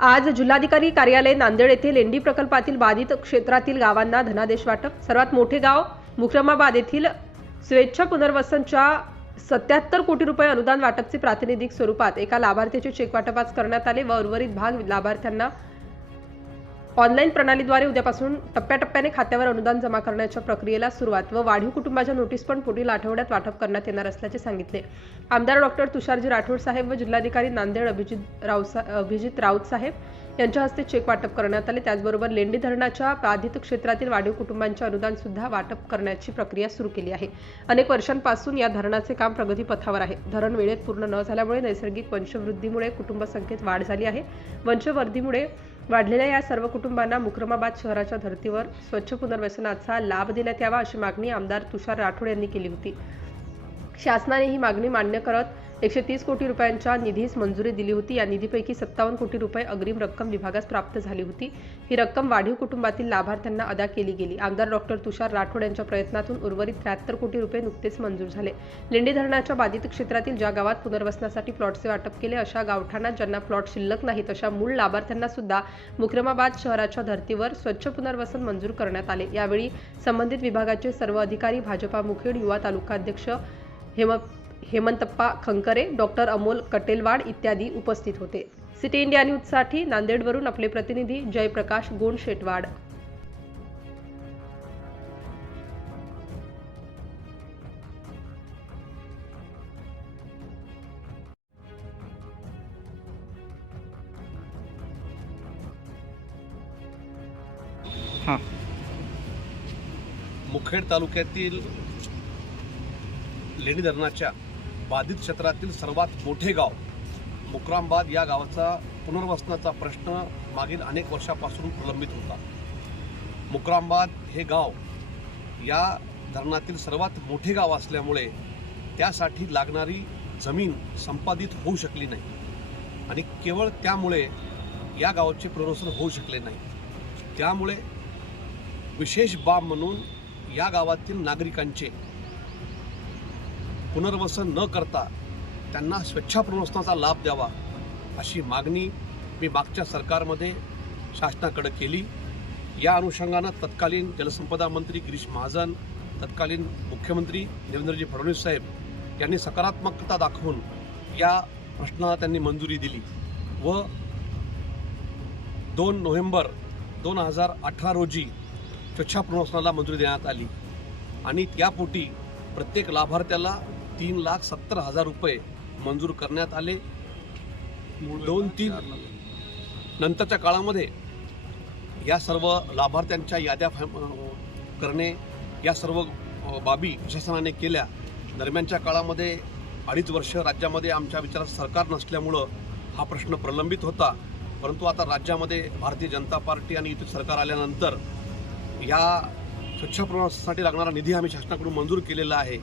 आज जिल्हाधिकारी कार्यालय नांदेड येथे लेंडी प्रकल्पातील बाधित क्षेत्रातील गावांना धनादेश वाटप। सर्वात मोठे गाव मुक्रमाबाद येथील स्वेच्छा पुनर्वसनच्या 77 कोटी रुपये अनुदान वाटपचे प्रातिनिधिक स्वरूपात एका लाभार्थीचे चेक वाटप आज करण्यात आले व उर्वरित भाग लाभार्थ्यांना ऑनलाईन प्रणालीद्वारे उद्यापासून टप्प्याटप्प्याने खात्यावर अनुदान जमा करण्याच्या प्रक्रियेला सुरुवात व वाढीव कुटुंबाच्या नोटीस पण पुढील आठवड्यात वाटप करण्यात येणार असल्याचे सांगितले। आमदार डॉक्टर तुषारजी राठोड साहेब व जिल्हाधिकारी नांदेड अभिजित राऊत साहेब यांच्या हस्ते चेक वाटप करण्यात आले। त्याचबरोबर लेंडी धरणाच्या बाधित क्षेत्रातील वाढीव कुटुंबांचे अनुदान सुद्धा वाटप करण्याची प्रक्रिया सुरू केली आहे। अनेक वर्षांपासून या धरणाचे काम प्रगतीपथावर आहे। धरण वेळेत पूर्ण न झाल्यामुळे नैसर्गिक वंशवृद्धीमुळे कुटुंब संख्येत वाढ झाली आहे। वंशवृद्धीमुळे वाढलेल्या या सर्व कुटुंबांना मुक्रमाबाद शहराच्या धर्तीवर स्वच्छ पुनर्वसनाचा लाभ देण्यात यावा अशी मागणी आमदार तुषार राठोड यांनी केली होती। शासनाने ही मागणी मान्य करत 130 कोटी रुपयांच्या निधीस मंजुरी दिली होती। या निधीपैकी 57 कोटी रुपये अग्रिम रक्कम विभागास प्राप्त झाली होती। ही रक्कम वाढीव कुटुंबातील लाभार्थ्यांना अदा केली गेली। आमदार डॉक्टर तुषार राठोड यांच्या प्रयत्नातून उर्वरित 73 कोटी रुपये नुकतेच मंजूर झाले। लेंडी धरणाच्या बाधित क्षेत्रातील ज्या गावात पुनर्वसनासाठी प्लॉटचे वाटप केले अशा गावठाणात ज्यांना प्लॉट शिल्लक नाहीत अशा मूळ लाभार्थ्यांना सुद्धा मुक्रमाबाद शहराच्या धर्तीवर स्वच्छ पुनर्वसन मंजूर करण्यात आले। यावेळी संबंधित विभागाचे सर्व अधिकारी, भाजपा मुखेड, युवा तालुकाध्यक्ष हेमंतप्पा खंकरे, डॉक्टर अमोल कटेलवाड इत्यादी उपस्थित होते। सिटी इंडिया न्यूजसाठी नांदेडवरून आपले प्रतिनिधी जयप्रकाश गोंडशेटवाड। मुखेड तालुक्यातील लेंडी धरणाच्या बाधित क्षेत्रातील सर्वात मोठे गाव मुक्रमाबाद या गावाचा पुनर्वसनाचा प्रश्न मागील अनेक वर्षापासून प्रलंबित होता। मुक्रमाबाद हे गाव या धरणातील सर्वात मोठे गाव असल्यामुळे त्यासाठी लागणारी जमीन संपादित होऊ शकली नाही आणि केवळ त्यामुळे या गावाचे पुनर्वसन होऊ शकले नाही। त्यामुळे विशेष बाब म्हणून या गावातील नागरिकांचे पुनर्वसन न करता त्यांना स्वच्छ पुनर्वसनाचा लाभ द्यावा अशी मागणी मी मागच्या सरकारमध्ये शासनाकडे केली। या अनुषंगानं तत्कालीन जलसंपदा मंत्री गिरीश महाजन, तत्कालीन मुख्यमंत्री देवेंद्रजी फडणवीस साहेब यांनी सकारात्मकता दाखवून या प्रश्नाला त्यांनी मंजुरी दिली व 2 नोव्हेंबर 2018 रोजी स्वच्छ पुनर्वसनाला मंजुरी देण्यात आली आणि त्यापोटी प्रत्येक लाभार्थ्याला 3,70,000 रुपये मंजूर करण्यात आले। 2-3 नंतरच्या काळामध्ये या सर्व लाभार्थ्यांच्या याद्या करणे या सर्व बाबी प्रशासनाने केल्या। दरम्यानच्या काळामध्ये 2.5 वर्ष राज्यामध्ये आमच्या विचारात सरकार नसल्यामुळं हा प्रश्न प्रलंबित होता, परंतु आता राज्यामध्ये भारतीय जनता पार्टी आणि युती सरकार आल्यानंतर या स्वच्छ पुनर्वसनासाठी लागणारा निधी आम्ही शासनाकडून मंजूर केलेला आहे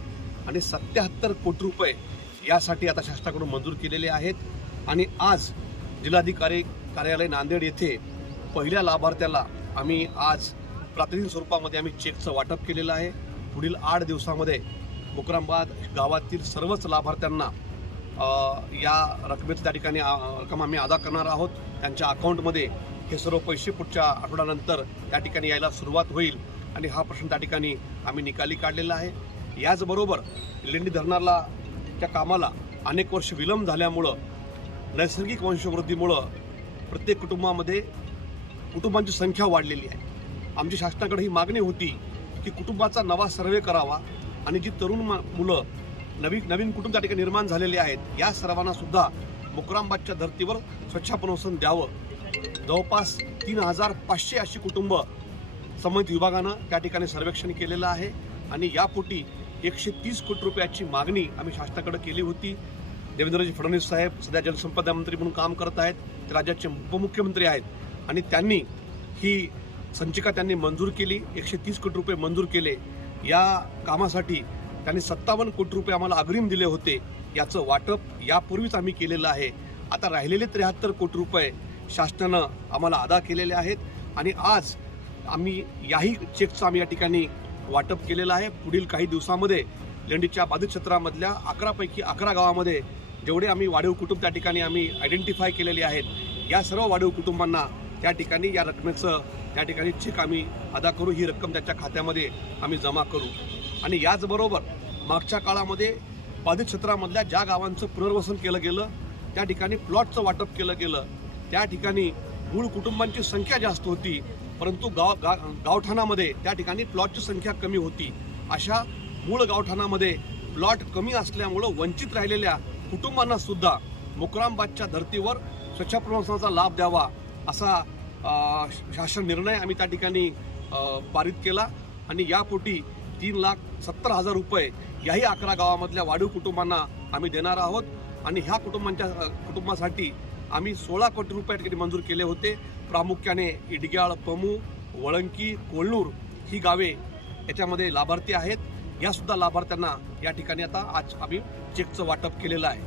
आणि 77 कोटी रुपये यासाठी आता शासनाकडून मंजूर केलेले आहेत आणि आज जिल्हाधिकारी कार्यालय नांदेड येथे पहिल्या लाभार्थ्याला आम्ही आज प्रातिनिधिक स्वरूपामध्ये आम्ही चेकचं वाटप केलेलं आहे। पुढील 8 दिवसामध्ये मुक्रमाबाद गावातील सर्वच लाभार्थ्यांना या रकमेचं त्या ठिकाणी रक्कम आम्ही अदा करणार आहोत। त्यांच्या अकाउंटमध्ये हे सर्व पैसे पुढच्या आठवड्यानंतर त्या ठिकाणी यायला सुरुवात होईल आणि हा प्रश्न त्या ठिकाणी आम्ही निकाली काढलेला आहे। याचबरोबर लेंडी धरणाला त्या कामाला अनेक वर्ष विलंब झाल्यामुळं नैसर्गिक वंशवृद्धीमुळं प्रत्येक कुटुंबामध्ये कुटुंबांची संख्या वाढलेली आहे। आमची शासनाकडे ही मागणी होती की कुटुंबाचा नवा सर्वे करावा आणि जी तरुण मुलं नवीन कुटुंब त्या ठिकाणी निर्माण झालेले आहेत या सर्वांना सुद्धा मुक्रमाबादच्या धर्तीवर स्वच्छ पुनर्वसन द्यावं। जवळपास 3,500 अशी कुटुंब संबंधित विभागानं त्या ठिकाणी सर्वेक्षण केलेलं आहे आणि यापोटी 130 कोटी रुपयाची मागणी आम्ही शासनाकडे केली होती। देवेंद्रजी फडणवीस साहेब सध्या जलसंपदा मंत्री म्हणून काम करत आहेत, ते राज्याचे उपमुख्यमंत्री आहेत आणि त्यांनी ही संचिका त्यांनी मंजूर केली। 130 कोटी रुपये मंजूर केले। या कामासाठी त्यांनी 57 कोटी रुपये आम्हाला अग्रिम दिले होते। याचं वाटप यापूर्वीच आम्ही केलेलं आहे। आता राहिलेले 73 कोटी रुपये शासनानं आम्हाला अदा केलेले आहेत आणि आज आम्ही याही चेकचं आम्ही या ठिकाणी वाटप केलेलं आहे। पुढील काही दिवसामध्ये लेंडीच्या बाधित क्षेत्रामधल्या 11 पैकी 11 गावामध्ये जेवढे आम्ही वाढीव कुटुंब त्या ठिकाणी आम्ही आयडेंटिफाय केलेले आहेत या सर्व वाढीव कुटुंबांना त्या ठिकाणी या रकमेचं त्या ठिकाणी चेक आम्ही अदा करू, ही रक्कम त्याच्या खात्यामध्ये आम्ही जमा करू. आणि याचबरोबर मागच्या काळामध्ये बाधित क्षेत्रामधल्या ज्या गावांचं पुनर्वसन केलं गेलं, त्या ठिकाणी प्लॉटचं वाटप केलं गेलं, त्या ठिकाणी मूळ कुटुंबांची संख्या जास्त होती, परंतु गावठाणामध्ये त्या ठिकाणी प्लॉटची संख्या कमी होती. अशा मूळ गावठाणामध्ये प्लॉट कमी असल्यामुळं वंचित राहिलेल्या कुटुंबांना सुद्धा मुक्रामबादच्या धर्तीवर स्वच्छ पुनर्वसनाचा लाभ द्यावा असा शासन निर्णय आम्ही त्या ठिकाणी पारित केला. आणि यापोटी 3,70,000 रुपये याही 11 गावामधल्या वाढीव कुटुंबांना आम्ही देणार आहोत. आणि ह्या कुटुंबासाठी आम्ही 16 कोटी रुपये ठिकाणी मंजूर केले होते. प्रामुख्याने इडग्याळ, पमू, वळंकी, कोल्हूर ही गावे याच्यामध्ये लाभार्थी आहेत. या सुद्धा लाभार्थ्यांना या ठिकाणी आता आज आम्ही चेकचं वाटप केलेलं आहे.